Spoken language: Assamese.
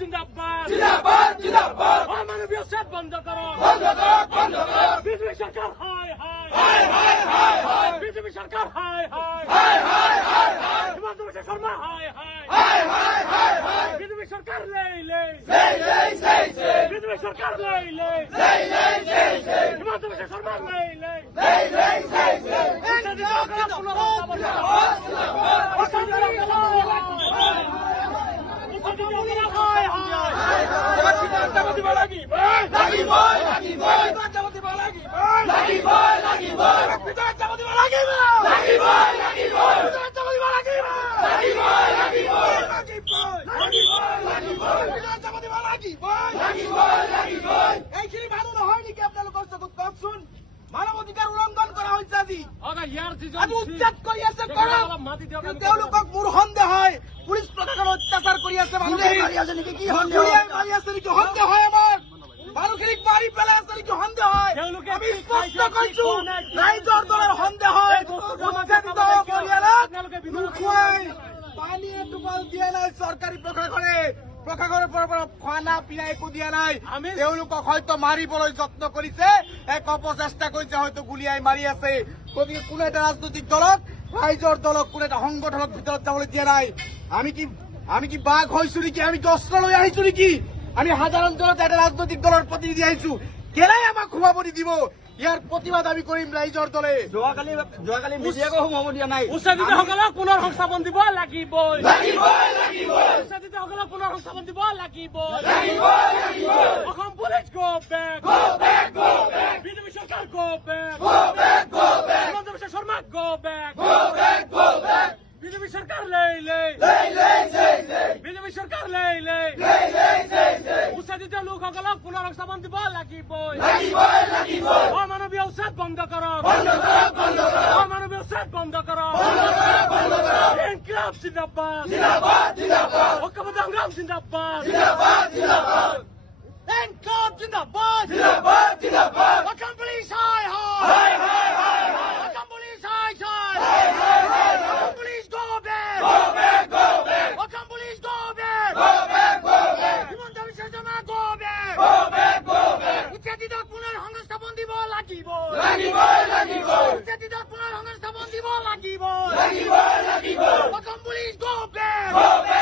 জিন্দাবাদ জিন্দাবাদ জিন্দাবাদ অমানবীয় সেট বন্ধ করো বিজেপি সরকার হায় হায় হায় হায় হায় হায় বিজেপি সরকার হায় হায় হায় হায় হায় হায় হিমন্ত বিশ্ব শর্মা হায় হায় হায় হায় হায় হায় বিজেপি সরকার লেই লেই সেই সেই সেই বিজেপি সরকার লেই লেই সেই সেই সেই হিমন্ত বিশ্ব শর্মা লেই লেই সেই সেই সেই এইখিনি মানুহ নহয় নেকি আপোনালোকৰ চকুত কওকচোন মানৱ অধিকাৰ উলংঘন কৰা হৈছে আজি আজি উচ্ছেদ কৰি আছে কৰক তেওঁলোকক মোৰ সন্দেহ হয় পুলিচ প্ৰশাসন অত্যাচাৰ কৰি আছে গুলিয়াই মাৰি আছে নেকি সন্দেহ হয় আমাৰ মানুহখিনিক মাৰি পেলাই আছে নেকি সন্দেহ হয় আমি স্পষ্ট কৈছো ৰাইজৰ দলৰ সন্দেহ হয় উচ্ছেদিত পৰিয়ালক নোখোৱাই পানী এটোপাল দিয়া নাই চৰকাৰী প্ৰশাসনৰ পৰা খানা পিনা একো দিয়া নাই তেওঁলোকক হয়তো মাৰিবলৈ যত্ন কৰিছে এক অপচেষ্টা কৰিছে হয়তো গুলিয়াই মাৰি আছে গতিকে কোনো এটা ৰাজনৈতিক দলক ৰাইজৰ দলক কোনো এটা সংগঠনক ভিতৰত যাবলৈ দিয়া নাই আমি কি বাঘ হৈছো নেকি আমি কি অস্ত্ৰ লৈ আহিছো নেকি আমি সাধাৰণ জনতা এটা ৰাজনৈতিক দলৰ প্ৰতিনিধি আহিছো কেলাই আমাক সোমাব নিদিব ইয়াৰ প্ৰতিবাদ আমি কৰিম ৰাইজৰ দলে যোৱাকালি মিডিয়াকো সোমাব দিয়া নাই উচ্ছেদিতসকলক পুনৰ সংস্থাপন দিব লাগিবই উচ্ছেদিতসকলক পুনৰ সংস্থাপন দিব লাগিবই Assam police go back BJP চৰকাৰ go back Himanta Biswa Sarma go back BJP চৰকাৰ লেই লেই বিজেপি চৰকাৰ লেই লেই উচ্ছেদিত লোকসকলক পুনৰ সংস্থাপন দিব লাগিবই অমানৱীয় উচ্ছেদ বন্ধ কৰক অমানৱীয় উচ্ছেদ বন্ধ কৰক ইনকিলাব জিন্দাবাদ ঐক্যবদ্ধ সংগ্ৰাম জিন্দাবাদ ইনকিলাব জিন্দাবাদ অসম পুলিচ হায় হায় অসম পুলিচ হায় হায় Assam police go back Assam police go back Himanta Biswa Sarma go back উচ্ছেদিতক পুনৰ সংস্থাপন দিব লাগিব উচ্ছেদিতক পুনৰ সংস্থাপন দিব লাগিব অসম পুলিচ গো বেক